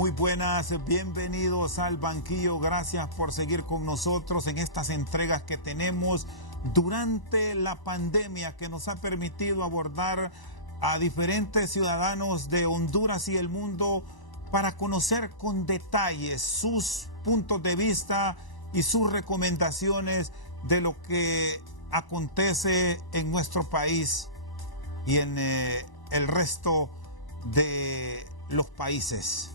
Muy buenas, bienvenidos al banquillo. Gracias por seguir con nosotros en estas entregas que tenemos durante la pandemia, que nos ha permitido abordar a diferentes ciudadanos de Honduras y el mundo para conocer con detalles sus puntos de vista y sus recomendaciones de lo que acontece en nuestro país y en el resto de los países.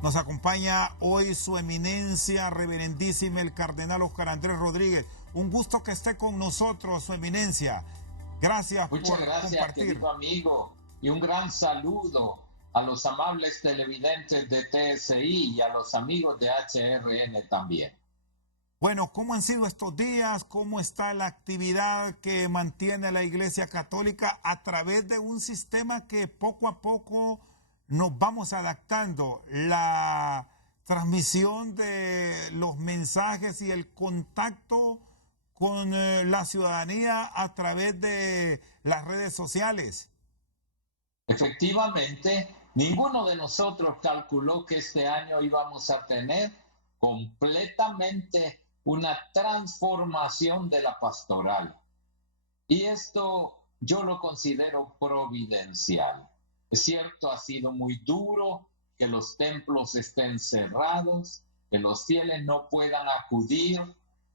Nos acompaña hoy su eminencia reverendísima el cardenal Óscar Andrés Rodríguez. Un gusto que esté con nosotros, su eminencia. Gracias por compartir. Muchas gracias, querido amigo, y un gran saludo a los amables televidentes de TSI y a los amigos de HRN también. Bueno, ¿cómo han sido estos días? ¿Cómo está la actividad que mantiene la Iglesia Católica a través de un sistema que poco a poco nos vamos adaptando? La transmisión de los mensajes y el contacto con la ciudadanía a través de las redes sociales. Efectivamente, ninguno de nosotros calculó que este año íbamos a tener completamente una transformación de la pastoral. Y esto yo lo considero providencial. Es cierto, ha sido muy duro que los templos estén cerrados, que los fieles no puedan acudir,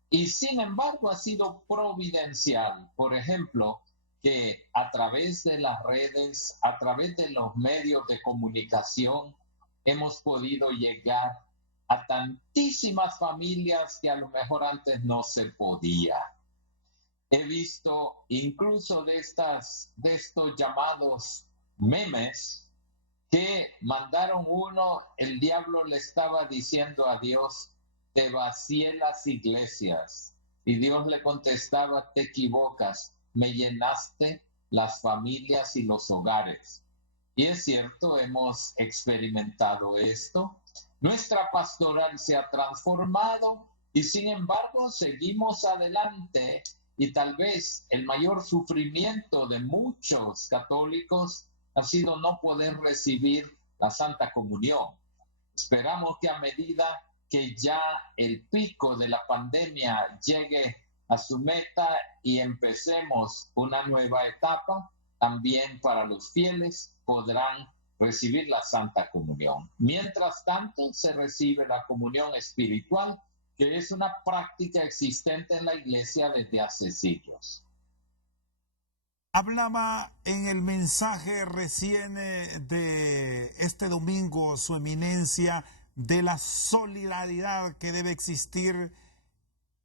y sin embargo ha sido providencial. Por ejemplo, que a través de las redes, a través de los medios de comunicación, hemos podido llegar a tantísimas familias que a lo mejor antes no se podía. He visto incluso de estos llamados memes que mandaron uno, el diablo le estaba diciendo a Dios, te vacié las iglesias. Y Dios le contestaba, te equivocas, me llenaste las familias y los hogares. Y es cierto, hemos experimentado esto. Nuestra pastoral se ha transformado y sin embargo seguimos adelante, y tal vez el mayor sufrimiento de muchos católicos ha sido no poder recibir la Santa Comunión. Esperamos que a medida que ya el pico de la pandemia llegue a su meta y empecemos una nueva etapa, también para los fieles podrán recibir la Santa Comunión. Mientras tanto, se recibe la comunión espiritual, que es una práctica existente en la Iglesia desde hace siglos. Hablaba en el mensaje recién de este domingo, su eminencia, de la solidaridad que debe existir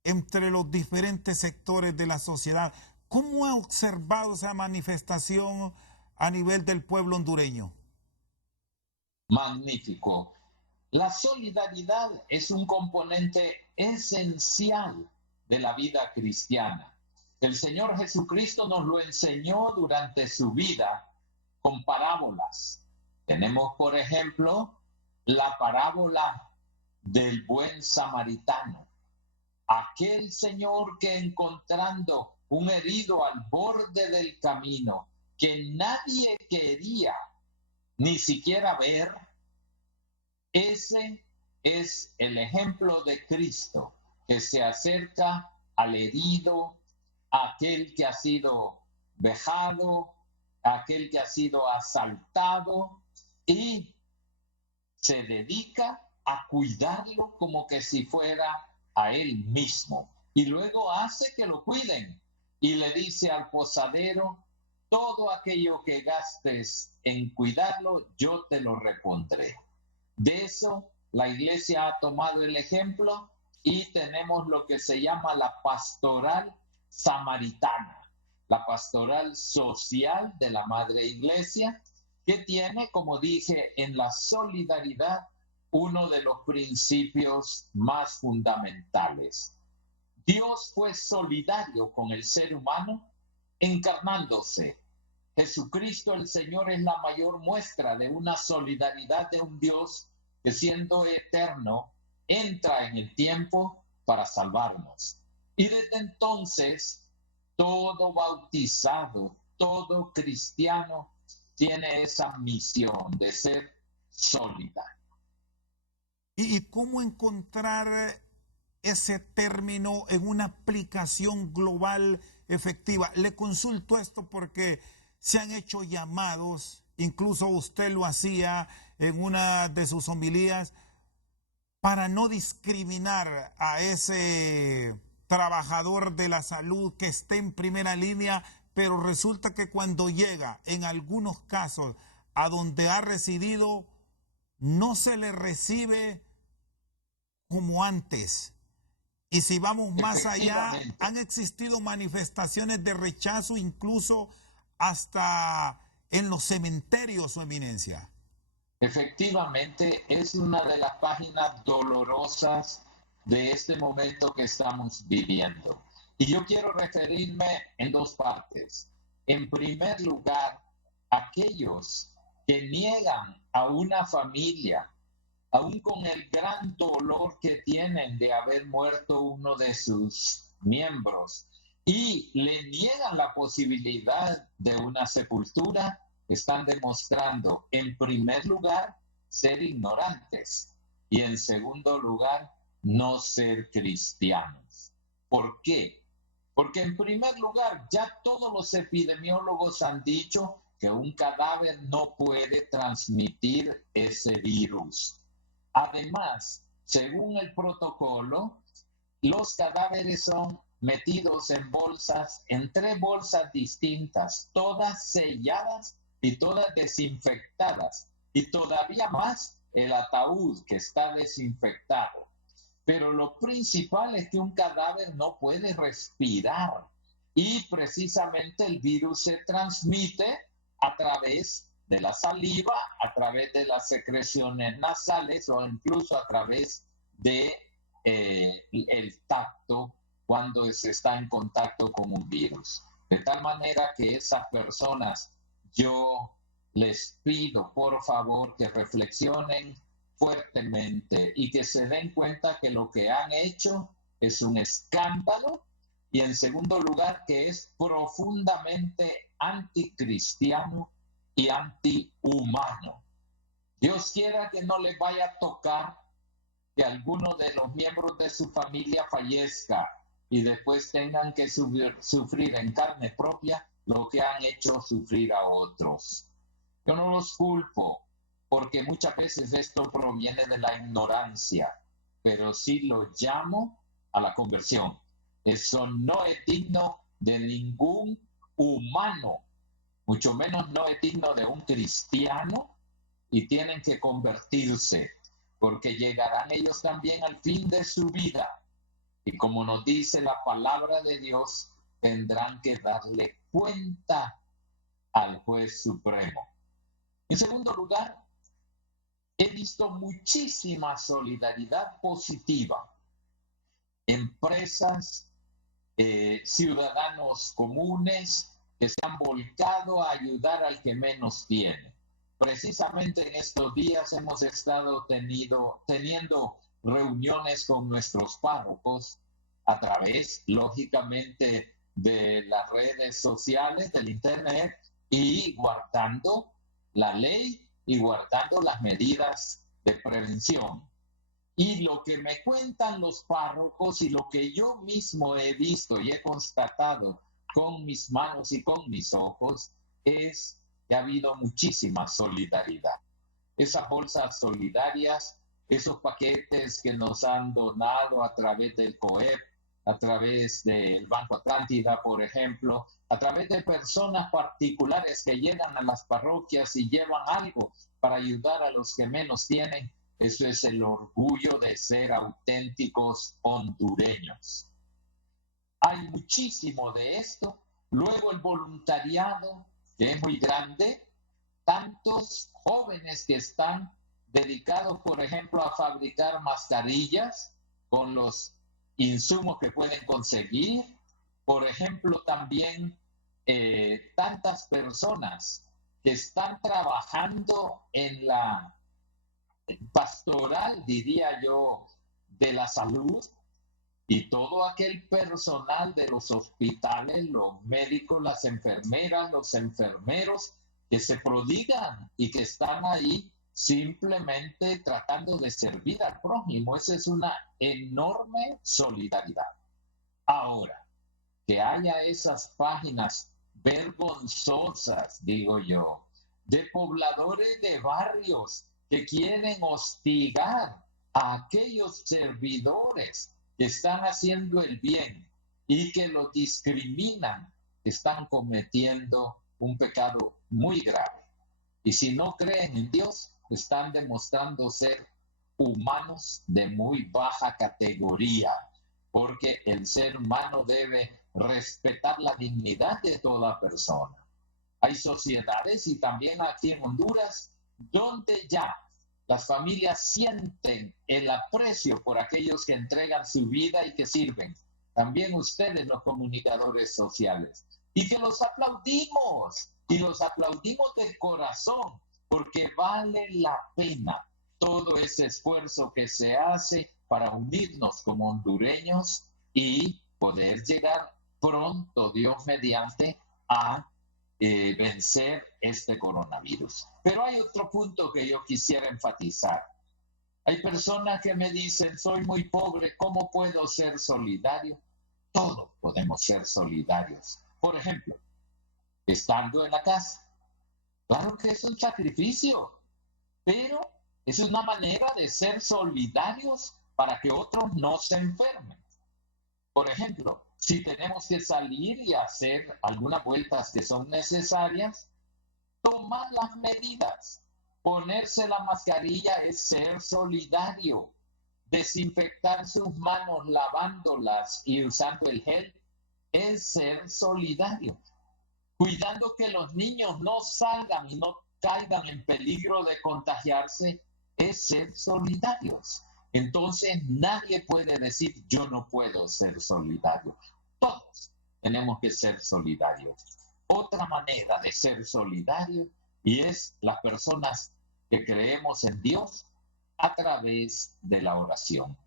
entre los diferentes sectores de la sociedad. ¿Cómo ha observado esa manifestación a nivel del pueblo hondureño? Magnífico. La solidaridad es un componente esencial de la vida cristiana. El Señor Jesucristo nos lo enseñó durante su vida con parábolas. Tenemos, por ejemplo, la parábola del buen samaritano. Aquel señor que encontrando un herido al borde del camino, que nadie quería ni siquiera ver, ese es el ejemplo de Cristo, que se acerca al herido, a aquel que ha sido vejado, a aquel que ha sido asaltado, y se dedica a cuidarlo como que si fuera a él mismo. Y luego hace que lo cuiden y le dice al posadero, todo aquello que gastes en cuidarlo, yo te lo repondré. De eso la Iglesia ha tomado el ejemplo y tenemos lo que se llama la pastoral samaritana, la pastoral social de la Madre Iglesia, que tiene, como dije, en la solidaridad uno de los principios más fundamentales. Dios fue solidario con el ser humano encarnándose. Jesucristo el Señor es la mayor muestra de una solidaridad de un Dios que, siendo eterno, entra en el tiempo para salvarnos. Y desde entonces, todo bautizado, todo cristiano tiene esa misión de ser solidario. ¿Y cómo encontrar ese término en una aplicación global efectiva? Le consulto esto porque se han hecho llamados, incluso usted lo hacía en una de sus homilías, para no discriminar a ese trabajador de la salud que esté en primera línea, pero resulta que cuando llega, en algunos casos, a donde ha residido, no se le recibe como antes. Y si vamos más allá, han existido manifestaciones de rechazo, incluso hasta en los cementerios, Su Eminencia. Efectivamente, es una de las páginas dolorosas de este momento que estamos viviendo. Y yo quiero referirme en dos partes. En primer lugar, aquellos que niegan a una familia, aún con el gran dolor que tienen de haber muerto uno de sus miembros, y le niegan la posibilidad de una sepultura, están demostrando, en primer lugar, ser ignorantes y, en segundo lugar, no ser cristianos. ¿Por qué? Porque, en primer lugar, ya todos los epidemiólogos han dicho que un cadáver no puede transmitir ese virus. Además, según el protocolo, los cadáveres son metidos en bolsas, en 3 bolsas distintas, todas selladas y todas desinfectadas, y todavía más el ataúd que está desinfectado. Pero lo principal es que un cadáver no puede respirar, y precisamente el virus se transmite a través de la saliva, a través de las secreciones nasales o incluso a través de el tacto cuando se está en contacto con un virus. De tal manera que esas personas, yo les pido por favor que reflexionen fuertemente y que se den cuenta que lo que han hecho es un escándalo, y en segundo lugar que es profundamente anticristiano y antihumano. Dios quiera que no les vaya a tocar que alguno de los miembros de su familia fallezca y después tengan que sufrir en carne propia lo que han hecho sufrir a otros. Yo no los culpo, porque muchas veces esto proviene de la ignorancia, pero sí lo llamo a la conversión. Eso no es digno de ningún humano, mucho menos no es digno de un cristiano, y tienen que convertirse, porque llegarán ellos también al fin de su vida. Y como nos dice la palabra de Dios, tendrán que darle cuenta al juez supremo. En segundo lugar, he visto muchísima solidaridad positiva. Empresas, ciudadanos comunes que se han volcado a ayudar al que menos tiene. Precisamente en estos días hemos estado teniendo reuniones con nuestros párrocos a través, lógicamente, de las redes sociales, del internet, y guardando la ley y guardando las medidas de prevención. Y lo que me cuentan los párrocos y lo que yo mismo he visto y he constatado con mis manos y con mis ojos es que ha habido muchísima solidaridad. Esas bolsas solidarias, esos paquetes que nos han donado a través del COEP, a través del Banco Atlántida, por ejemplo, a través de personas particulares que llegan a las parroquias y llevan algo para ayudar a los que menos tienen. Eso es el orgullo de ser auténticos hondureños. Hay muchísimo de esto. Luego el voluntariado, que es muy grande, tantos jóvenes que están dedicados, por ejemplo, a fabricar mascarillas con los insumos que pueden conseguir. Por ejemplo, también tantas personas que están trabajando en la pastoral, diría yo, de la salud, y todo aquel personal de los hospitales, los médicos, las enfermeras, los enfermeros, que se prodigan y que están ahí simplemente tratando de servir al prójimo. Esa es una enorme solidaridad. Ahora, que haya esas páginas vergonzosas, digo yo, de pobladores de barrios que quieren hostigar a aquellos servidores que están haciendo el bien y que los discriminan, están cometiendo un pecado muy grave. Y si no creen en Dios, están demostrando ser humanos de muy baja categoría, porque el ser humano debe respetar la dignidad de toda persona. Hay sociedades, y también aquí en Honduras, donde ya las familias sienten el aprecio por aquellos que entregan su vida y que sirven. También ustedes, los comunicadores sociales. Y que los aplaudimos, y los aplaudimos de corazón, porque vale la pena todo ese esfuerzo que se hace para unirnos como hondureños y poder llegar pronto, Dios mediante, a vencer este coronavirus. Pero hay otro punto que yo quisiera enfatizar. Hay personas que me dicen, soy muy pobre, ¿cómo puedo ser solidario? Todos podemos ser solidarios. Por ejemplo, estando en la casa. Claro que es un sacrificio, pero es una manera de ser solidarios para que otros no se enfermen. Por ejemplo, si tenemos que salir y hacer algunas vueltas que son necesarias, tomar las medidas. Ponerse la mascarilla es ser solidario. Desinfectar sus manos lavándolas y usando el gel es ser solidario. Cuidando que los niños no salgan y no caigan en peligro de contagiarse es ser solidarios. Entonces nadie puede decir yo no puedo ser solidario. Todos tenemos que ser solidarios. Otra manera de ser solidario y es las personas que creemos en Dios a través de la oración.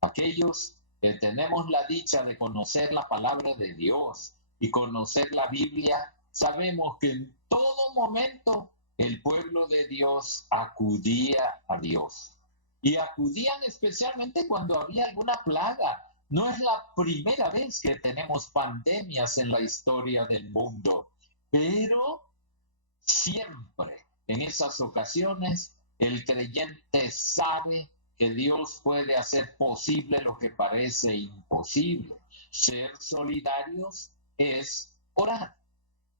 Aquellos que tenemos la dicha de conocer la palabra de Dios y conocer la Biblia, sabemos que en todo momento el pueblo de Dios acudía a Dios. Y acudían especialmente cuando había alguna plaga. No es la primera vez que tenemos pandemias en la historia del mundo, pero siempre en esas ocasiones el creyente sabe que Dios puede hacer posible lo que parece imposible. Ser solidarios es orar.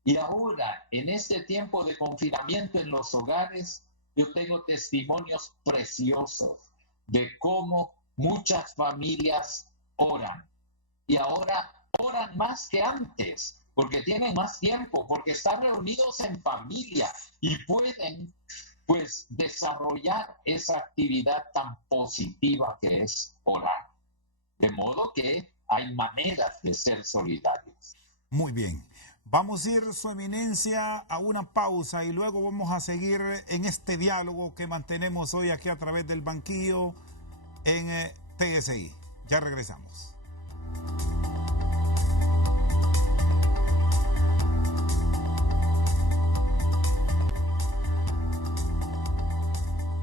Y ahora, en este tiempo de confinamiento en los hogares, yo tengo testimonios preciosos de cómo muchas familias oran. Y ahora oran más que antes, porque tienen más tiempo, porque están reunidos en familia y pueden, pues, desarrollar esa actividad tan positiva que es orar. De modo que hay maneras de ser solidarios. Muy bien. Vamos a ir, Su Eminencia, a una pausa y luego vamos a seguir en este diálogo que mantenemos hoy aquí a través del banquillo en TSI. Ya regresamos.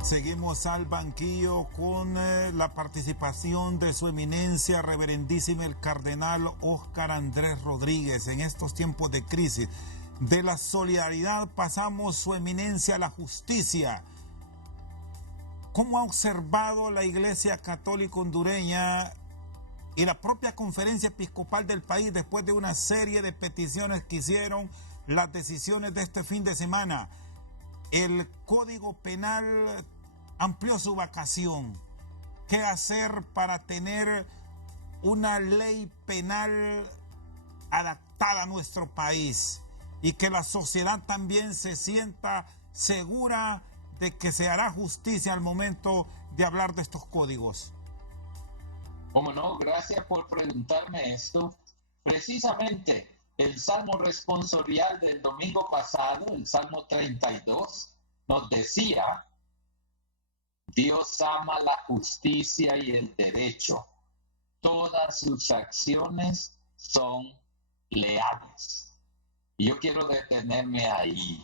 Seguimos al banquillo con la participación de Su Eminencia Reverendísima el Cardenal Óscar Andrés Rodríguez en estos tiempos de crisis. De la solidaridad pasamos, Su Eminencia, a la justicia. ¿Cómo ha observado la Iglesia Católica hondureña y la propia Conferencia Episcopal del país después de una serie de peticiones que hicieron las decisiones de este fin de semana? El Código Penal amplió su vacación. ¿Qué hacer para tener una ley penal adaptada a nuestro país y que la sociedad también se sienta segura de que se hará justicia al momento de hablar de estos códigos? Cómo no, gracias por preguntarme esto. Precisamente el Salmo responsorial del domingo pasado, el Salmo 32, nos decía: Dios ama la justicia y el derecho. Todas sus acciones son leales. Y yo quiero detenerme ahí.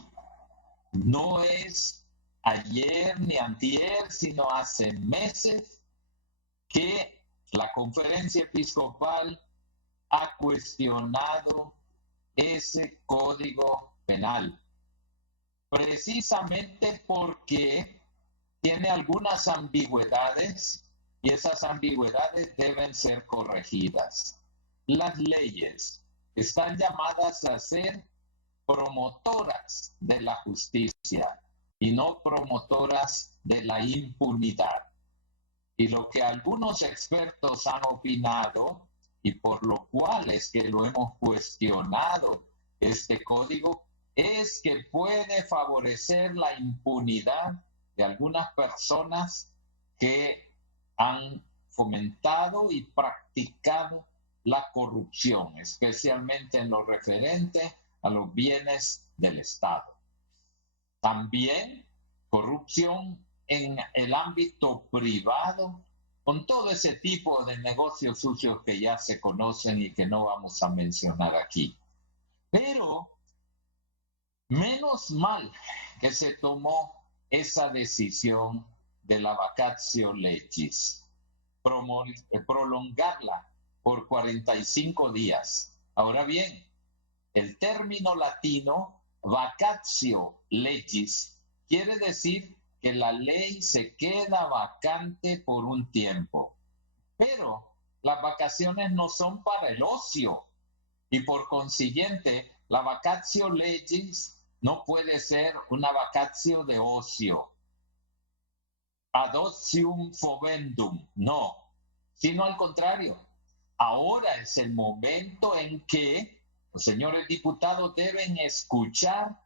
No es ayer ni antier, sino hace meses que la Conferencia Episcopal ha cuestionado ese código penal, precisamente porque tiene algunas ambigüedades y esas ambigüedades deben ser corregidas. Las leyes están llamadas a ser promotoras de la justicia y no promotoras de la impunidad. Y lo que algunos expertos han opinado, y por lo cual es que lo hemos cuestionado este código, es que puede favorecer la impunidad de algunas personas que han fomentado y practicado la corrupción, especialmente en lo referente a los bienes del Estado. También corrupción en el ámbito privado, con todo ese tipo de negocios sucios que ya se conocen y que no vamos a mencionar aquí. Pero menos mal que se tomó esa decisión de la vacatio legis, prolongarla por 45 días. Ahora bien, el término latino vacatio legis quiere decir que la ley se queda vacante por un tiempo. Pero las vacaciones no son para el ocio y por consiguiente la vacatio legis no puede ser una vacatio de ocio. Adoptium fovendum, no, sino al contrario. Ahora es el momento en que los señores diputados deben escuchar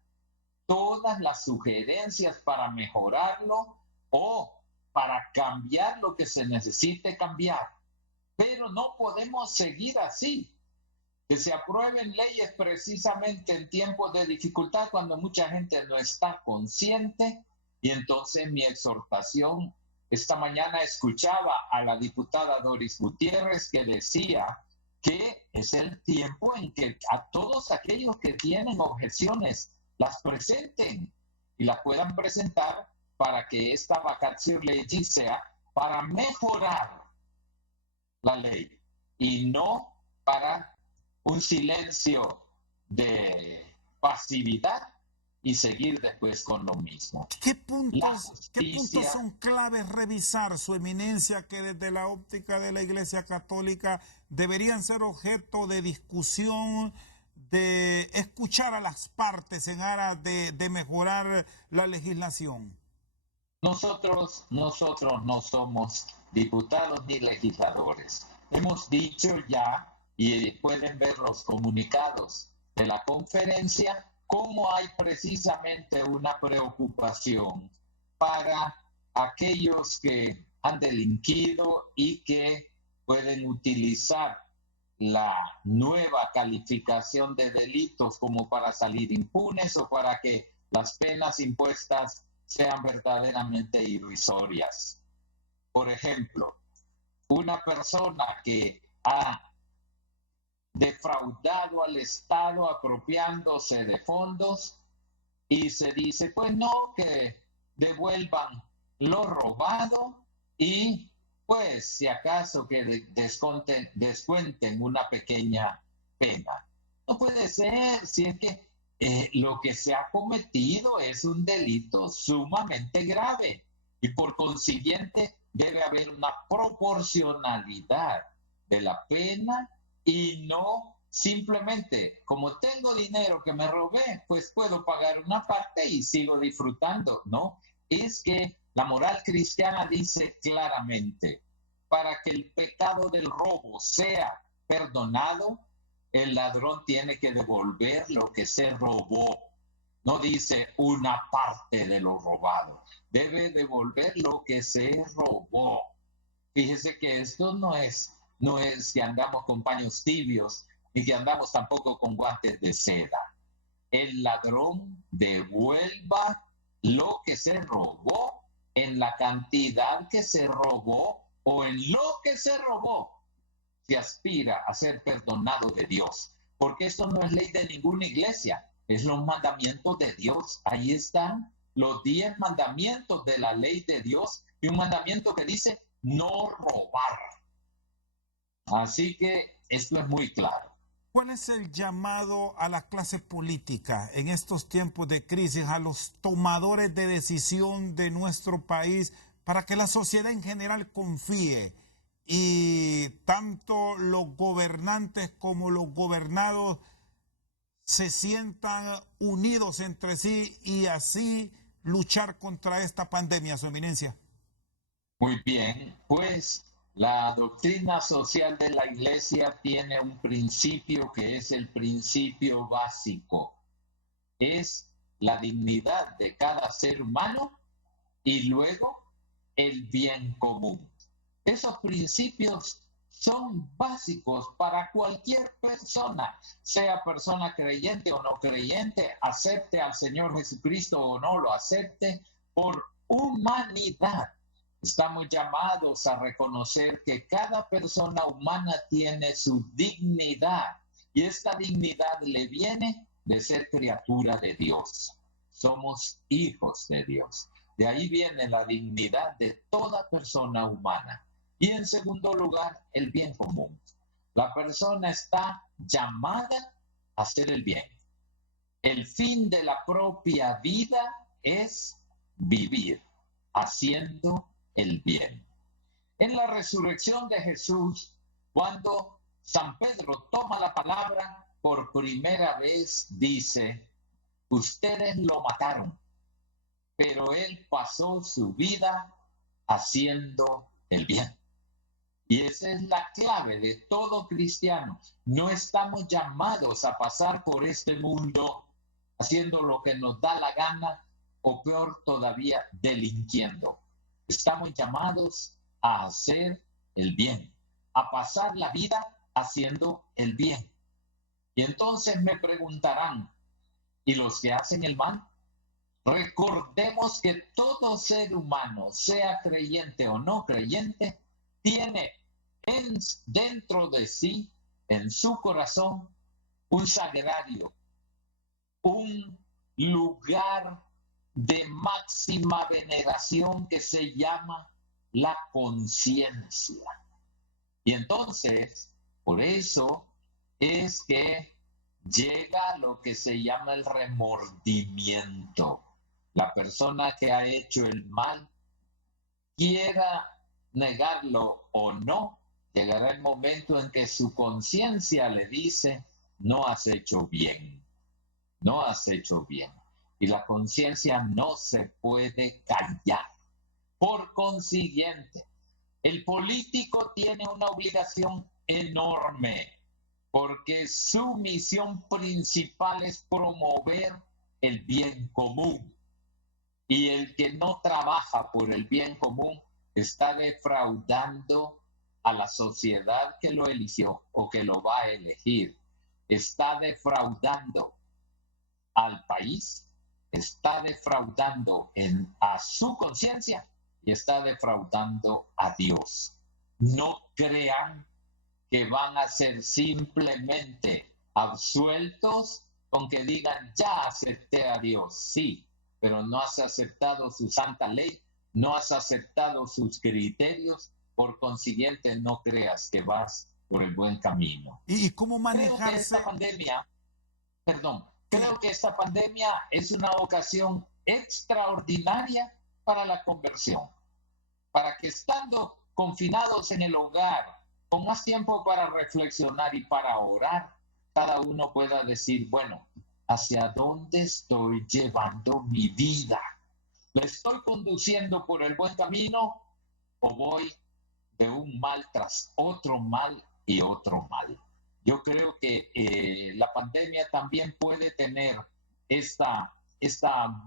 todas las sugerencias para mejorarlo o para cambiar lo que se necesite cambiar. Pero no podemos seguir así. Que se aprueben leyes precisamente en tiempos de dificultad cuando mucha gente no está consciente. Y entonces mi exhortación, esta mañana escuchaba a la diputada Doris Gutiérrez que decía que es el tiempo en que a todos aquellos que tienen objeciones las presenten y las puedan presentar para que esta vacatio legis sea para mejorar la ley y no para un silencio de pasividad y seguir después con lo mismo. ¿Qué puntos son claves revisar, su eminencia, que desde la óptica de la Iglesia Católica deberían ser objeto de discusión, de escuchar a las partes en aras de mejorar la legislación? Nosotros no somos diputados ni legisladores. Hemos dicho ya, y pueden ver los comunicados de la conferencia, cómo hay precisamente una preocupación para aquellos que han delinquido y que pueden utilizar la nueva calificación de delitos como para salir impunes o para que las penas impuestas sean verdaderamente irrisorias. Por ejemplo, una persona que ha defraudado al Estado apropiándose de fondos y se dice, pues no, que devuelvan lo robado y pues si acaso que descuenten una pequeña pena. No puede ser, si es que lo que se ha cometido es un delito sumamente grave y por consiguiente debe haber una proporcionalidad de la pena y no simplemente, como tengo dinero que me robé, pues puedo pagar una parte y sigo disfrutando. No, es que la moral cristiana dice claramente, para que el pecado del robo sea perdonado, el ladrón tiene que devolver lo que se robó. No dice una parte de lo robado, debe devolver lo que se robó. Fíjese que esto no es que andamos con paños tibios, ni que andamos tampoco con guantes de seda. El ladrón devuelva lo que se robó en la cantidad que se robó o en lo que se robó. Se aspira a ser perdonado de Dios, porque esto no es ley de ninguna iglesia, es los mandamientos de Dios. Ahí están los 10 mandamientos de la ley de Dios y un mandamiento que dice no robar. Así que esto es muy claro. ¿Cuál es el llamado a la clase política en estos tiempos de crisis, a los tomadores de decisión de nuestro país, para que la sociedad en general confíe y tanto los gobernantes como los gobernados se sientan unidos entre sí y así luchar contra esta pandemia, Su Eminencia? Muy bien, pues la doctrina social de la Iglesia tiene un principio que es el principio básico. Es la dignidad de cada ser humano y luego el bien común. Esos principios son básicos para cualquier persona, sea persona creyente o no creyente, acepte al Señor Jesucristo o no lo acepte, por humanidad. Estamos llamados a reconocer que cada persona humana tiene su dignidad y esta dignidad le viene de ser criatura de Dios. Somos hijos de Dios. De ahí viene la dignidad de toda persona humana. Y en segundo lugar, el bien común. La persona está llamada a hacer el bien. El fin de la propia vida es vivir haciendo el bien. En la resurrección de Jesús, cuando San Pedro toma la palabra por primera vez, dice, ustedes lo mataron, pero él pasó su vida haciendo el bien. Y esa es la clave de todo cristiano. No estamos llamados a pasar por este mundo haciendo lo que nos da la gana o peor todavía, delinquiendo. Estamos llamados a hacer el bien, a pasar la vida haciendo el bien. Y entonces me preguntarán, ¿y los que hacen el mal? Recordemos que todo ser humano, sea creyente o no creyente, tiene dentro de sí, en su corazón, un sagrario, un lugar de máxima veneración que se llama la conciencia. Y entonces, por eso es que llega lo que se llama el remordimiento. La persona que ha hecho el mal, quiera negarlo o no, llegará el momento en que su conciencia le dice, no has hecho bien, no has hecho bien. Y la conciencia no se puede callar. Por consiguiente, el político tiene una obligación enorme, porque su misión principal es promover el bien común. Y el que no trabaja por el bien común está defraudando a la sociedad que lo eligió o que lo va a elegir. Está defraudando al país, está defraudando a su conciencia y está defraudando a Dios. No crean que van a ser simplemente absueltos con que digan, ya acepté a Dios. Sí, pero no has aceptado su santa ley, no has aceptado sus criterios, por consiguiente no creas que vas por el buen camino. ¿Y cómo manejarse? Creo que esta pandemia es una ocasión extraordinaria para la conversión, para que estando confinados en el hogar, con más tiempo para reflexionar y para orar, cada uno pueda decir, bueno, ¿hacia dónde estoy llevando mi vida? ¿La estoy conduciendo por el buen camino o voy de un mal tras otro mal y otro mal? Yo creo que la pandemia también puede tener esta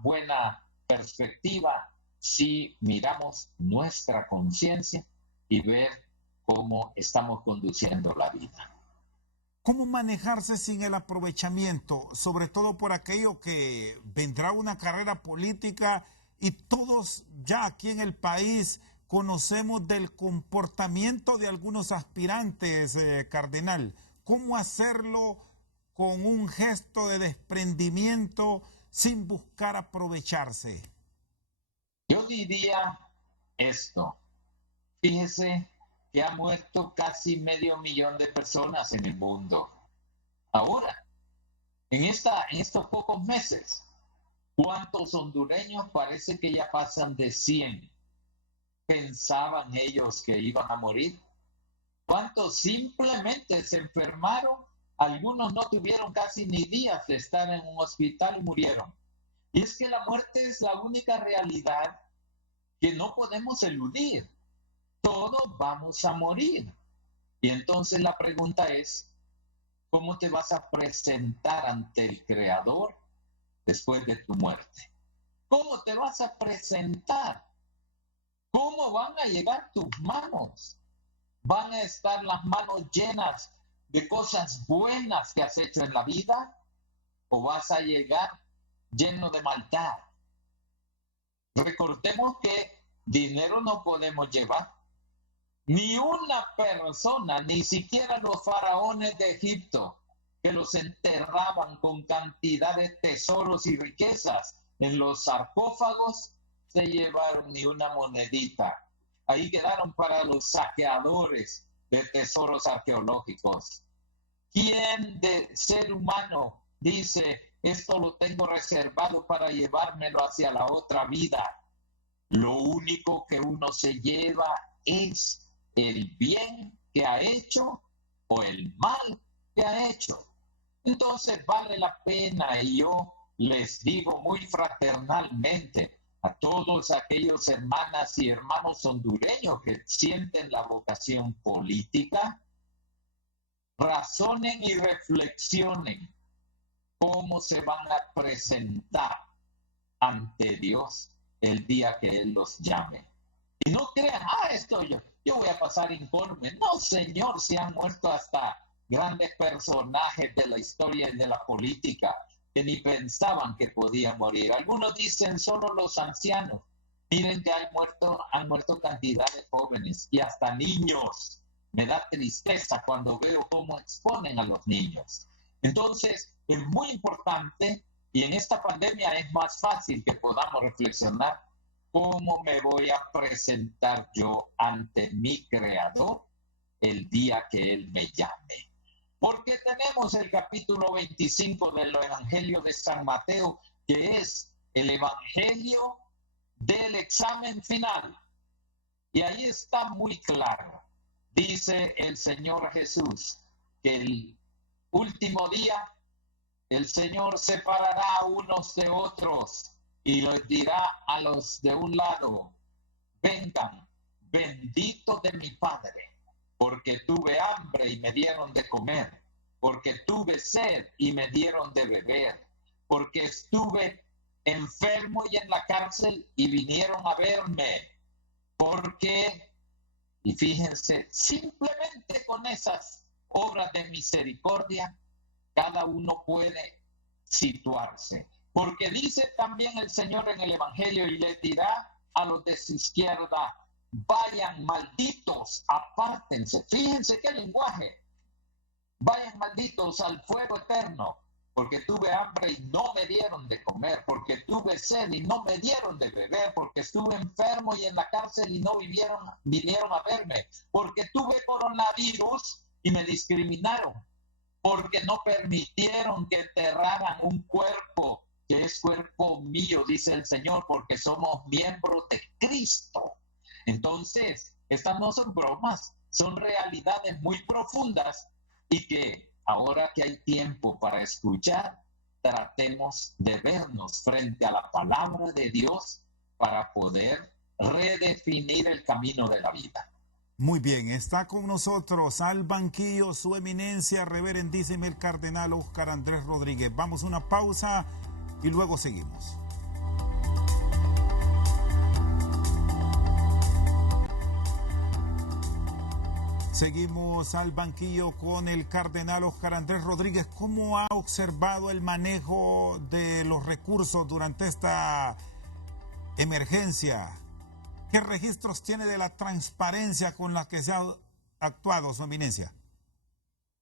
buena perspectiva si miramos nuestra conciencia y ver cómo estamos conduciendo la vida. ¿Cómo manejarse sin el aprovechamiento? Sobre todo por aquello que vendrá una carrera política y todos ya aquí en el país conocemos del comportamiento de algunos aspirantes, cardenal. ¿Cómo hacerlo con un gesto de desprendimiento sin buscar aprovecharse? diría esto. Fíjese que ha muerto casi 500.000 de personas en el mundo. Ahora, en estos pocos meses, ¿cuántos hondureños parece que ya pasan de 100? ¿Pensaban ellos que iban a morir? ¿Cuántos simplemente se enfermaron? Algunos no tuvieron casi ni días de estar en un hospital y murieron. Y es que la muerte es la única realidad que no podemos eludir. Todos vamos a morir. Y entonces la pregunta es, ¿cómo te vas a presentar ante el Creador después de tu muerte? ¿Cómo te vas a presentar? ¿Cómo van a llegar tus manos? ¿Van a estar las manos llenas de cosas buenas que has hecho en la vida? ¿O vas a llegar lleno de maldad? Recordemos que dinero no podemos llevar. Ni una persona, ni siquiera los faraones de Egipto, que los enterraban con cantidad de tesoros y riquezas en los sarcófagos, se llevaron ni una monedita. Ahí quedaron para los saqueadores de tesoros arqueológicos. ¿Quién de ser humano dice, esto lo tengo reservado para llevármelo hacia la otra vida? Lo único que uno se lleva es el bien que ha hecho o el mal que ha hecho. Entonces vale la pena, y yo les digo muy fraternalmente a todos aquellos hermanas y hermanos hondureños que sienten la vocación política, razonen y reflexionen cómo se van a presentar ante Dios el día que Él los llame. Y no crean, esto yo voy a pasar informe. No, señor, se han muerto hasta grandes personajes de la historia y de la política que ni pensaban que podían morir. Algunos dicen solo los ancianos. Miren que han muerto cantidad de jóvenes y hasta niños. Me da tristeza cuando veo cómo exponen a los niños. Entonces, es muy importante, y en esta pandemia es más fácil que podamos reflexionar cómo me voy a presentar yo ante mi Creador el día que Él me llame. Porque tenemos el capítulo 25 del Evangelio de San Mateo, que es el Evangelio del examen final. Y ahí está muy claro. Dice el Señor Jesús que el último día el Señor separará a unos de otros y les dirá a los de un lado, vengan, bendito de mi Padre, porque tuve hambre y me dieron de comer, porque tuve sed y me dieron de beber, porque estuve enfermo y en la cárcel y vinieron a verme, porque, y fíjense, simplemente con esas obras de misericordia, cada uno puede situarse. Porque dice también el Señor en el Evangelio y le dirá a los de su izquierda, vayan malditos, apártense. Fíjense qué lenguaje. Vayan malditos al fuego eterno, porque tuve hambre y no me dieron de comer, porque tuve sed y no me dieron de beber, porque estuve enfermo y en la cárcel y no vinieron a verme, porque tuve coronavirus y me discriminaron, porque no permitieron que enterraran un cuerpo que es cuerpo mío, dice el Señor, porque somos miembros de Cristo. Entonces, estas no son bromas, son realidades muy profundas y que ahora que hay tiempo para escuchar, tratemos de vernos frente a la palabra de Dios para poder redefinir el camino de la vida. Muy bien, está con nosotros al banquillo su eminencia, reverendísimo el cardenal Óscar Andrés Rodríguez. Vamos a una pausa y luego seguimos. Seguimos al banquillo con el cardenal Óscar Andrés Rodríguez. ¿Cómo ha observado el manejo de los recursos durante esta emergencia? ¿Qué registros tiene de la transparencia con la que se ha actuado, su eminencia?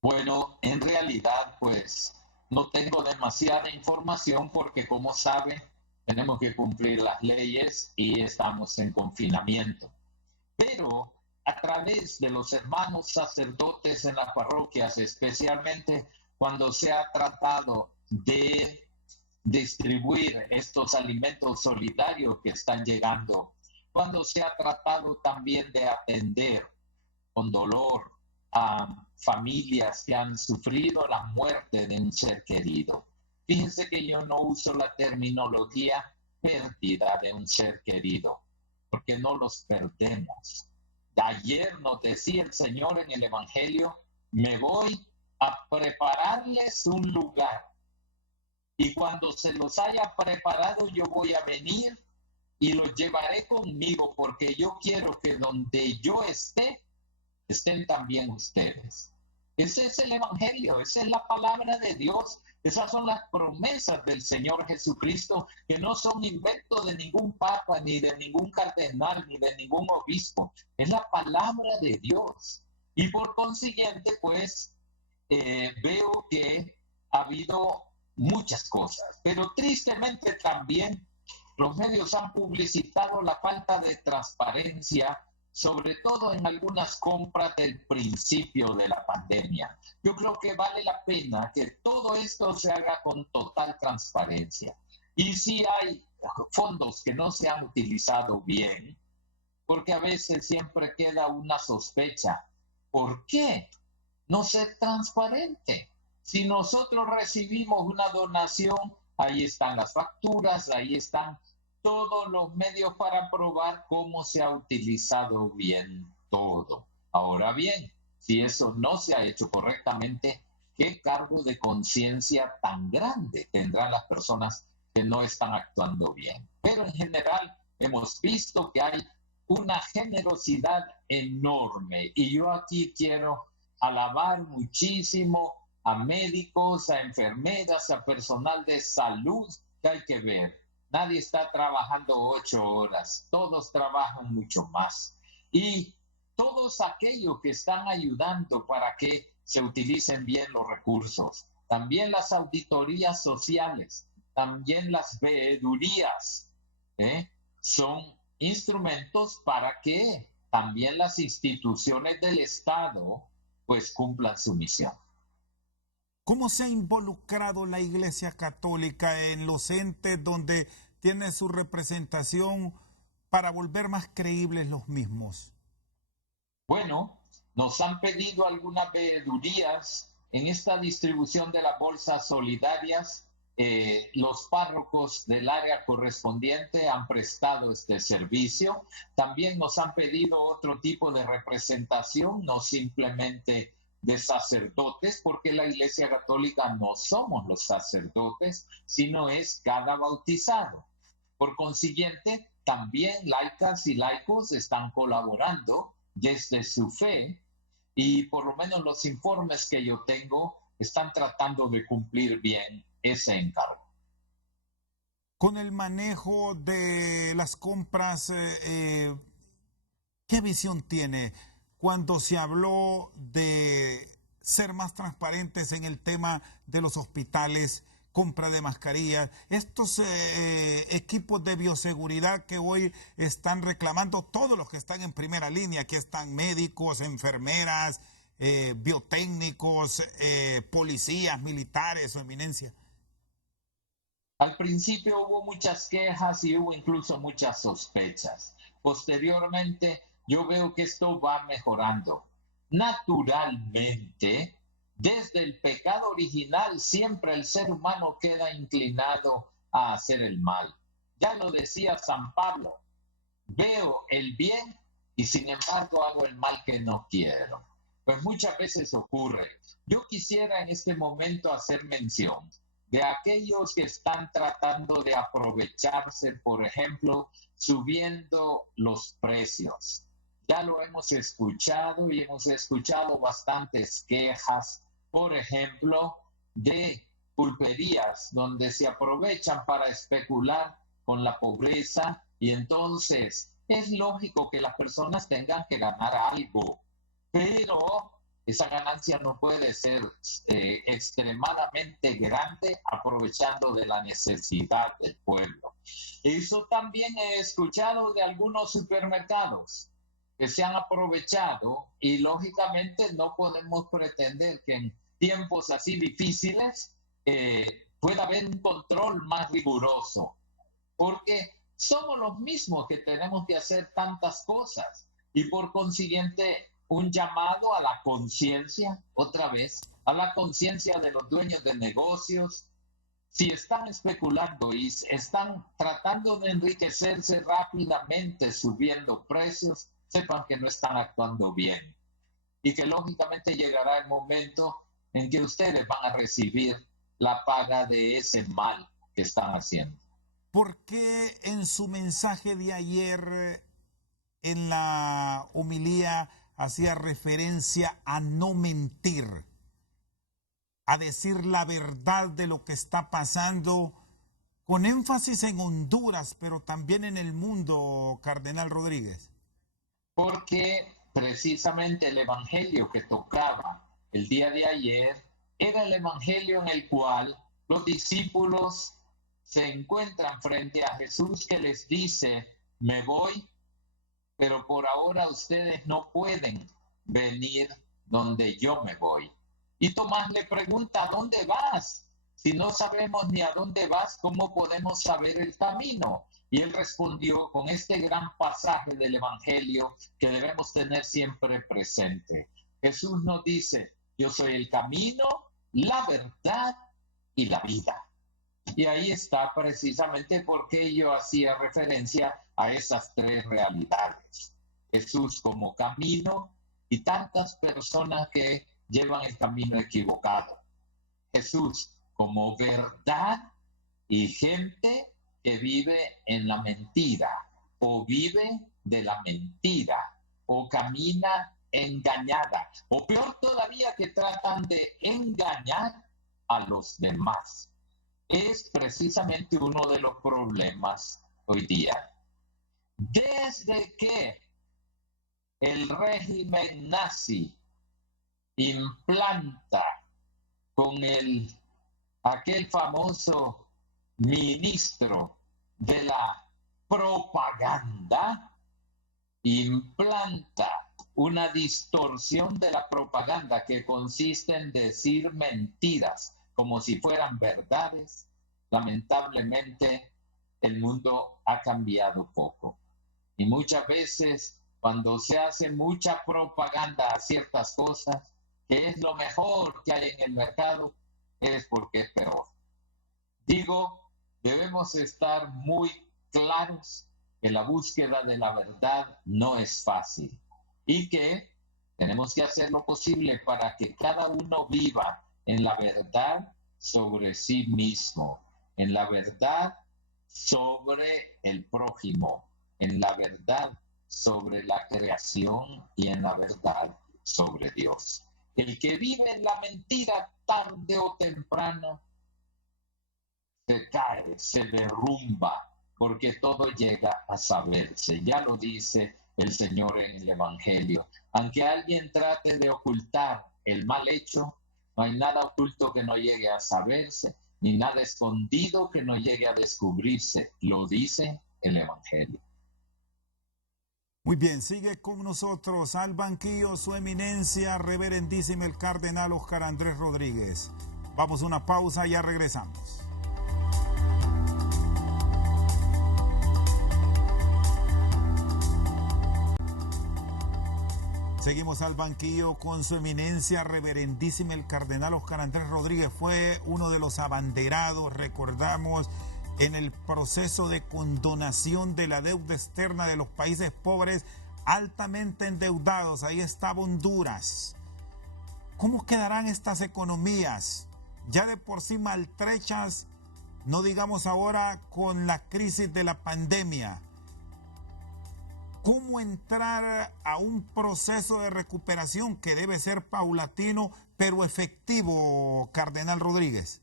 Bueno, en realidad, pues, no tengo demasiada información porque, como sabe, tenemos que cumplir las leyes y estamos en confinamiento. Pero a través de los hermanos sacerdotes en las parroquias, especialmente cuando se ha tratado de distribuir estos alimentos solidarios que están llegando, cuando se ha tratado también de atender con dolor a familias que han sufrido la muerte de un ser querido. Fíjense que yo no uso la terminología pérdida de un ser querido, porque no los perdemos. Ayer nos decía el Señor en el Evangelio, me voy a prepararles un lugar. Y cuando se los haya preparado, yo voy a venir y los llevaré conmigo, porque yo quiero que donde yo esté, estén también ustedes. Ese es el Evangelio, esa es la palabra de Dios. Esas son las promesas del Señor Jesucristo, que no son inventos de ningún papa, ni de ningún cardenal, ni de ningún obispo. Es la palabra de Dios. Y por consiguiente, pues, veo que ha habido muchas cosas, pero tristemente también los medios han publicitado la falta de transparencia, sobre todo en algunas compras del principio de la pandemia. Yo creo que vale la pena que todo esto se haga con total transparencia. Y si hay fondos que no se han utilizado bien, porque a veces siempre queda una sospecha. ¿Por qué no ser transparente? Si nosotros recibimos una donación, ahí están las facturas, ahí están todos los medios para probar cómo se ha utilizado bien todo. Ahora bien, si eso no se ha hecho correctamente, ¿qué cargo de conciencia tan grande tendrán las personas que no están actuando bien? Pero en general hemos visto que hay una generosidad enorme, y yo aquí quiero alabar muchísimo a médicos, a enfermeras, a personal de salud, que hay que ver. Nadie está trabajando 8 horas, todos trabajan mucho más. Y todos aquellos que están ayudando para que se utilicen bien los recursos. También las auditorías sociales, también las veedurías, son instrumentos para que también las instituciones del Estado pues cumplan su misión. ¿Cómo se ha involucrado la Iglesia Católica en los entes donde tiene su representación para volver más creíbles los mismos? Bueno, nos han pedido algunas veedurías en esta distribución de las bolsas solidarias. Los párrocos del área correspondiente han prestado este servicio. También nos han pedido otro tipo de representación, no simplemente de sacerdotes, porque la Iglesia Católica no somos los sacerdotes, sino es cada bautizado. Por consiguiente, también laicas y laicos están colaborando desde su fe, y por lo menos los informes que yo tengo están tratando de cumplir bien ese encargo. Con el manejo de las compras, ¿qué visión tiene cuando se habló de ser más transparentes en el tema de los hospitales, compra de mascarillas, estos equipos de bioseguridad que hoy están reclamando todos los que están en primera línea? Aquí están médicos, enfermeras, biotécnicos, policías, militares, su eminencia. Al principio hubo muchas quejas y hubo incluso muchas sospechas. Posteriormente, yo veo que esto va mejorando. Naturalmente, desde el pecado original, siempre el ser humano queda inclinado a hacer el mal. Ya lo decía San Pablo, veo el bien y sin embargo hago el mal que no quiero. Pues muchas veces ocurre. Yo quisiera en este momento hacer mención de aquellos que están tratando de aprovecharse, por ejemplo, subiendo los precios. Ya lo hemos escuchado y hemos escuchado bastantes quejas, por ejemplo, de pulperías donde se aprovechan para especular con la pobreza, y entonces es lógico que las personas tengan que ganar algo, pero esa ganancia no puede ser extremadamente grande aprovechando de la necesidad del pueblo. Eso también he escuchado de algunos supermercados que se han aprovechado y lógicamente no podemos pretender que en tiempos así difíciles pueda haber un control más riguroso, porque somos los mismos que tenemos que hacer tantas cosas y por consiguiente un llamado a la conciencia, otra vez, a la conciencia de los dueños de negocios. Si están especulando y están tratando de enriquecerse rápidamente subiendo precios, sepan que no están actuando bien y que lógicamente llegará el momento en que ustedes van a recibir la paga de ese mal que están haciendo. ¿Por qué en su mensaje de ayer, en la homilía, hacía referencia a no mentir, a decir la verdad de lo que está pasando, con énfasis en Honduras, pero también en el mundo, Cardenal Rodríguez? Porque precisamente el evangelio que tocaba el día de ayer era el evangelio en el cual los discípulos se encuentran frente a Jesús que les dice, me voy, pero por ahora ustedes no pueden venir donde yo me voy. Y Tomás le pregunta, ¿a dónde vas? Si no sabemos ni a dónde vas, ¿cómo podemos saber el camino? Y él respondió con este gran pasaje del Evangelio que debemos tener siempre presente. Jesús nos dice, yo soy el camino, la verdad y la vida. Y ahí está precisamente porque yo hacía referencia a esas tres realidades. Jesús como camino y tantas personas que llevan el camino equivocado. Jesús como verdad y gente que vive en la mentira o vive de la mentira o camina engañada o peor todavía que tratan de engañar a los demás. Es precisamente uno de los problemas hoy día. Desde que el régimen nazi implanta con aquel famoso ministro de la propaganda, implanta una distorsión de la propaganda que consiste en decir mentiras como si fueran verdades. Lamentablemente, el mundo ha cambiado poco. Y muchas veces, cuando se hace mucha propaganda a ciertas cosas, que es lo mejor que hay en el mercado, es porque es peor. Digo, debemos estar muy claros que la búsqueda de la verdad no es fácil y que tenemos que hacer lo posible para que cada uno viva en la verdad sobre sí mismo, en la verdad sobre el prójimo, en la verdad sobre la creación y en la verdad sobre Dios. El que vive en la mentira tarde o temprano se cae, se derrumba, porque todo llega a saberse. Ya lo dice el Señor en el Evangelio. Aunque alguien trate de ocultar el mal hecho, no hay nada oculto que no llegue a saberse, ni nada escondido que no llegue a descubrirse. Lo dice el Evangelio. Muy bien, sigue con nosotros al banquillo su eminencia, reverendísimo el cardenal Óscar Andrés Rodríguez. Vamos a una pausa y ya regresamos. Seguimos al banquillo con su eminencia, reverendísimo el cardenal Óscar Andrés Rodríguez. Fue uno de los abanderados, recordamos, en el proceso de condonación de la deuda externa de los países pobres altamente endeudados. Ahí estaba Honduras. ¿Cómo quedarán estas economías? Ya de por sí maltrechas, no digamos ahora con la crisis de la pandemia. ¿Cómo entrar a un proceso de recuperación que debe ser paulatino, pero efectivo, Cardenal Rodríguez?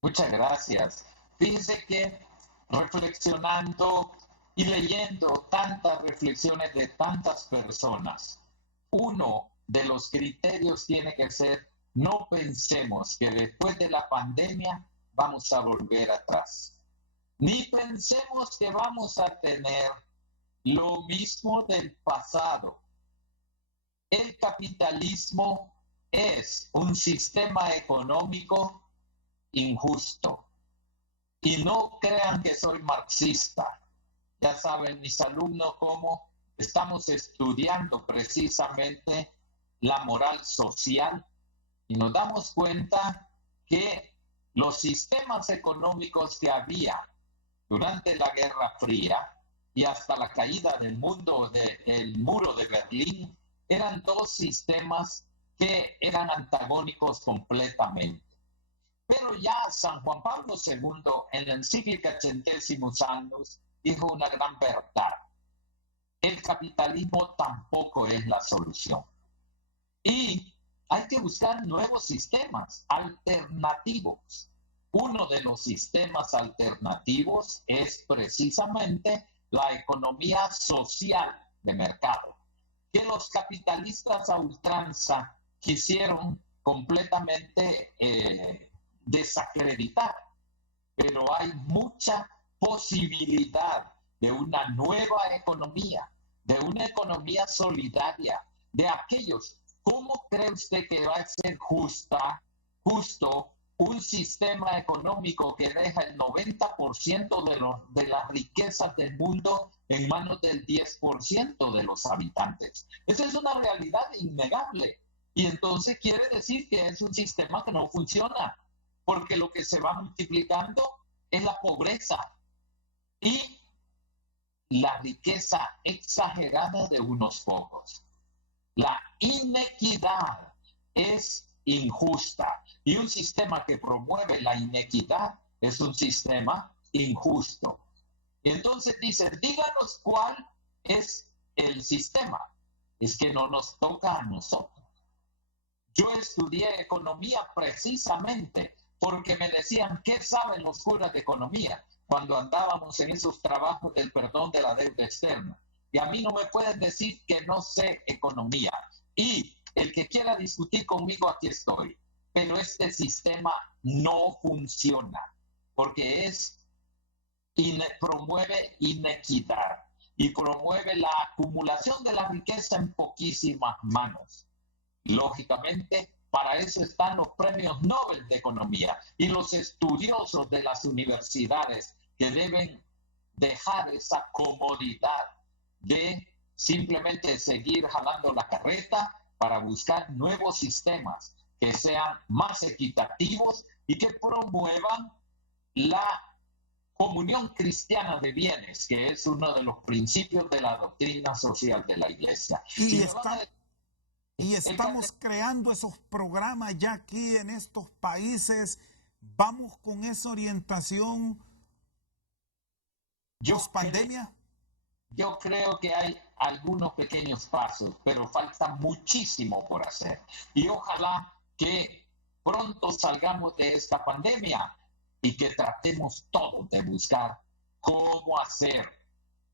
Muchas gracias. Fíjense que reflexionando y leyendo tantas reflexiones de tantas personas, uno de los criterios tiene que ser, no pensemos que después de la pandemia vamos a volver atrás. Ni pensemos que vamos a tener lo mismo del pasado. El capitalismo es un sistema económico injusto. Y no crean que soy marxista. Ya saben mis alumnos cómo estamos estudiando precisamente la moral social y nos damos cuenta que los sistemas económicos que había durante la Guerra Fría y hasta la caída del muro de Berlín eran dos sistemas que eran antagónicos completamente. Pero ya San Juan Pablo II, en la encíclica Centésimos Annus, dijo una gran verdad. El capitalismo tampoco es la solución. Y hay que buscar nuevos sistemas alternativos. Uno de los sistemas alternativos es precisamente la economía social de mercado, que los capitalistas a ultranza quisieron completamente desacreditar. Pero hay mucha posibilidad de una nueva economía, de una economía solidaria, de aquellos. ¿Cómo cree usted que va a ser justo un sistema económico que deja el 90% de las riquezas del mundo en manos del 10% de los habitantes? Esa es una realidad innegable. Y entonces quiere decir que es un sistema que no funciona, porque lo que se va multiplicando es la pobreza y la riqueza exagerada de unos pocos. La inequidad es injusta y un sistema que promueve la inequidad es un sistema injusto. Entonces dice, díganos cuál es el sistema. Es que no nos toca a nosotros. Yo estudié economía precisamente porque me decían, ¿qué saben los curas de economía? Cuando andábamos en esos trabajos del perdón de la deuda externa. Y a mí no me pueden decir que no sé economía. Y el que quiera discutir conmigo, aquí estoy. Pero este sistema no funciona porque promueve inequidad y promueve la acumulación de la riqueza en poquísimas manos. Lógicamente, para eso están los premios Nobel de Economía y los estudiosos de las universidades que deben dejar esa comodidad de simplemente seguir jalando la carreta para buscar nuevos sistemas que sean más equitativos y que promuevan la comunión cristiana de bienes, que es uno de los principios de la doctrina social de la Iglesia. Y estamos creando esos programas ya aquí en estos países. Vamos con esa orientación post-pandemia. Yo creo que hay algunos pequeños pasos, pero falta muchísimo por hacer. Y ojalá que pronto salgamos de esta pandemia y que tratemos todos de buscar cómo hacer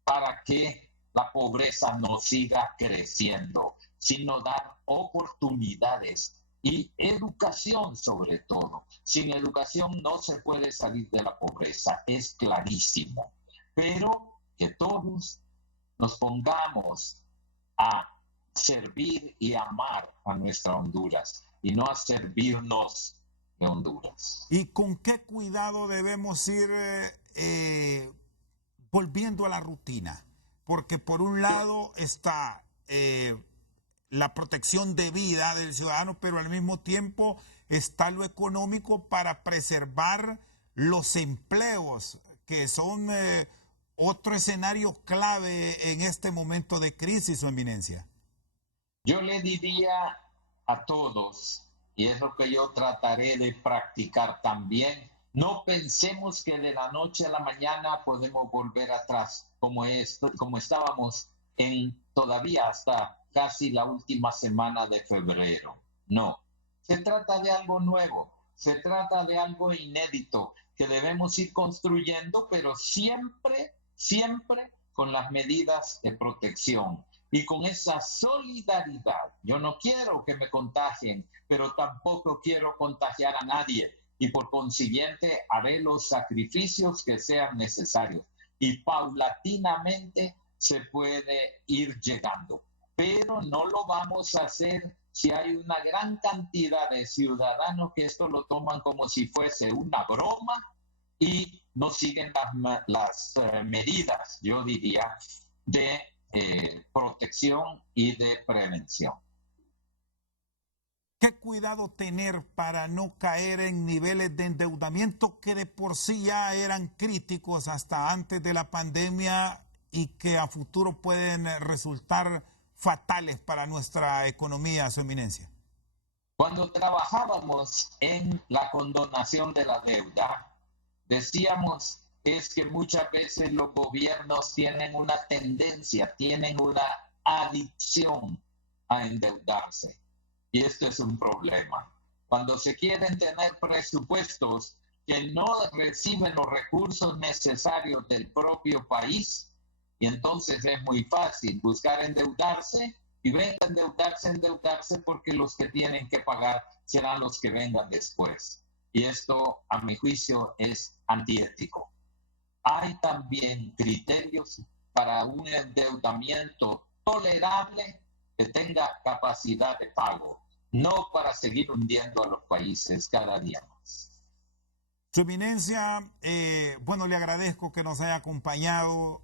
para que la pobreza no siga creciendo, sino dar oportunidades y educación sobre todo. Sin educación no se puede salir de la pobreza, es clarísimo. Pero que todos nos pongamos a servir y amar a nuestra Honduras y no a servirnos de Honduras. ¿Y con qué cuidado debemos ir volviendo a la rutina? Porque por un lado está la protección de vida del ciudadano, pero al mismo tiempo está lo económico para preservar los empleos, que son otro escenario clave en este momento de crisis, Su Eminencia. Yo le diría a todos, y es lo que yo trataré de practicar también, no pensemos que de la noche a la mañana podemos volver atrás, como estábamos todavía hasta casi la última semana de febrero. No, se trata de algo nuevo, se trata de algo inédito que debemos ir construyendo, pero siempre con las medidas de protección y con esa solidaridad. Yo no quiero que me contagien, pero tampoco quiero contagiar a nadie. y por consiguiente haré los sacrificios que sean necesarios. Y paulatinamente se puede ir llegando. Pero no lo vamos a hacer si hay una gran cantidad de ciudadanos que esto lo toman como si fuese una broma y no siguen las medidas, yo diría, de protección y de prevención. ¿Qué cuidado tener para no caer en niveles de endeudamiento que de por sí ya eran críticos hasta antes de la pandemia y que a futuro pueden resultar fatales para nuestra economía, Su Eminencia? Cuando trabajábamos en la condonación de la deuda, decíamos es que muchas veces los gobiernos tienen una tendencia, tienen una adicción a endeudarse. Y esto es un problema. Cuando se quieren tener presupuestos que no reciben los recursos necesarios del propio país, y entonces es muy fácil buscar endeudarse y venga endeudarse porque los que tienen que pagar serán los que vengan después. Y esto, a mi juicio, es antiético. Hay también criterios para un endeudamiento tolerable que tenga capacidad de pago, no para seguir hundiendo a los países cada día más. Su Eminencia, bueno, le agradezco que nos haya acompañado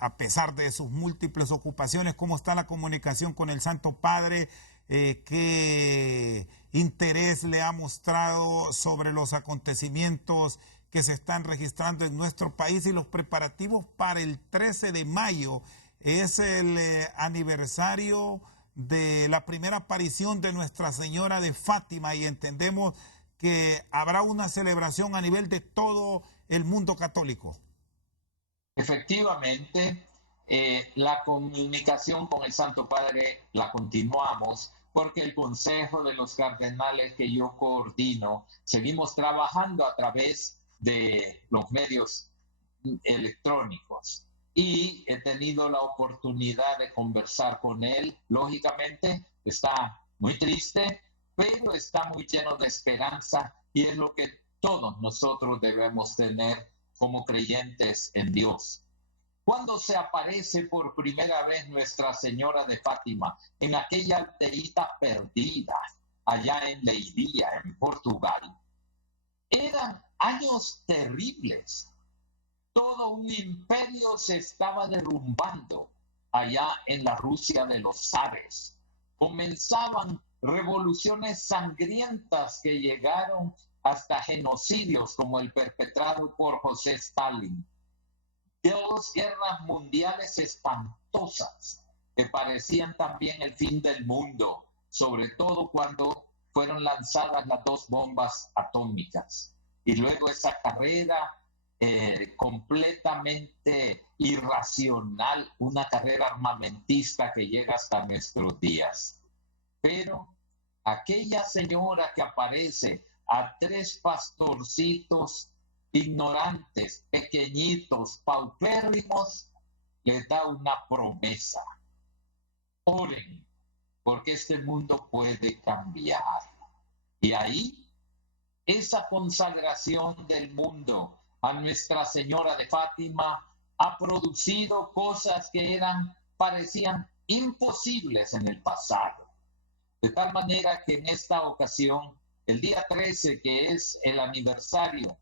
a pesar de sus múltiples ocupaciones. ¿Cómo está la comunicación con el Santo Padre? ¿Qué interés le ha mostrado sobre los acontecimientos que se están registrando en nuestro país y los preparativos para el 13 de mayo? Es el aniversario de la primera aparición de Nuestra Señora de Fátima y entendemos que habrá una celebración a nivel de todo el mundo católico. Efectivamente, la comunicación con el Santo Padre la continuamos porque el Consejo de los Cardenales que yo coordino, seguimos trabajando a través de los medios electrónicos y he tenido la oportunidad de conversar con él. Lógicamente está muy triste, pero está muy lleno de esperanza y es lo que todos nosotros debemos tener como creyentes en Dios. Cuando se aparece por primera vez Nuestra Señora de Fátima en aquella alterita perdida allá en Leiria, en Portugal, eran años terribles. Todo un imperio se estaba derrumbando allá en la Rusia de los zares. Comenzaban revoluciones sangrientas que llegaron hasta genocidios como el perpetrado por José Stalin. Dos guerras mundiales espantosas que parecían también el fin del mundo, sobre todo cuando fueron lanzadas las dos bombas atómicas. Y luego esa carrera completamente irracional, una carrera armamentista que llega hasta nuestros días. Pero aquella señora que aparece a tres pastorcitos ignorantes, pequeñitos, paupérrimos, les da una promesa. Oren, porque este mundo puede cambiar. Y ahí, esa consagración del mundo a Nuestra Señora de Fátima ha producido cosas que parecían imposibles en el pasado. De tal manera que en esta ocasión, el día 13, que es el aniversario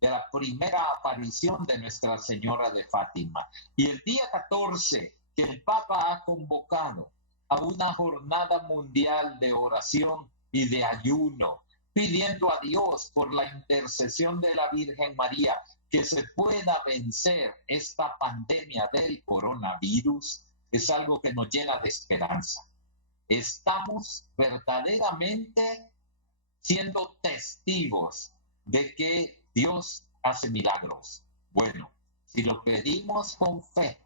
de la primera aparición de Nuestra Señora de Fátima, y el día 14, que el Papa ha convocado a una jornada mundial de oración y de ayuno, pidiendo a Dios por la intercesión de la Virgen María que se pueda vencer esta pandemia del coronavirus, es algo que nos llena de esperanza. Estamos verdaderamente siendo testigos de que Dios hace milagros. Bueno, si lo pedimos con fe,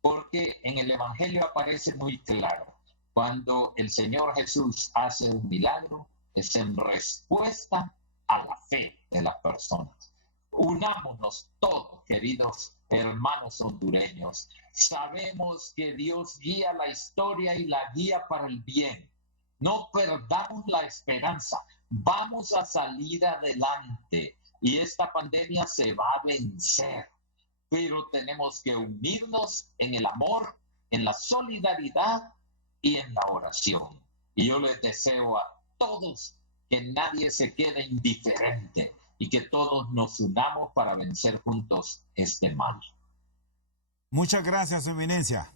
porque en el Evangelio aparece muy claro, cuando el Señor Jesús hace un milagro, es en respuesta a la fe de las personas. Unámonos todos, queridos hermanos hondureños. Sabemos que Dios guía la historia y la guía para el bien. No perdamos la esperanza. Vamos a salir adelante y esta pandemia se va a vencer, pero tenemos que unirnos en el amor, en la solidaridad y en la oración. Y yo les deseo a todos que nadie se quede indiferente y que todos nos unamos para vencer juntos este mal. Muchas gracias, Su Eminencia.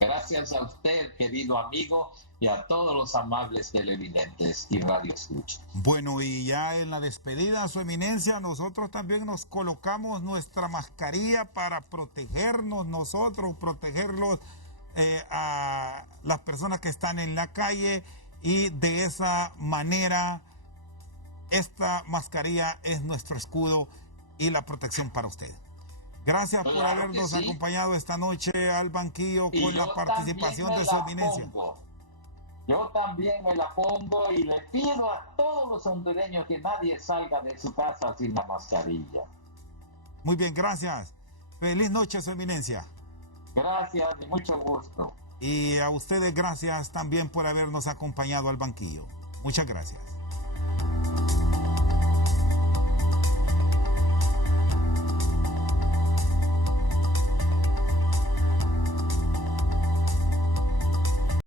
Gracias a usted, querido amigo, y a todos los amables televidentes y radioescuchas. Bueno, y ya en la despedida, Su Eminencia, nosotros también nos colocamos nuestra mascarilla para protegernos nosotros, protegerlos a las personas que están en la calle, y de esa manera esta mascarilla es nuestro escudo y la protección para usted. Gracias por habernos acompañado esta noche al banquillo con la participación de Su Eminencia. Yo también me la pongo y le pido a todos los hondureños que nadie salga de su casa sin la mascarilla. Muy bien, gracias. Feliz noche, Su Eminencia. Gracias y mucho gusto. Y a ustedes gracias también por habernos acompañado al banquillo. Muchas gracias.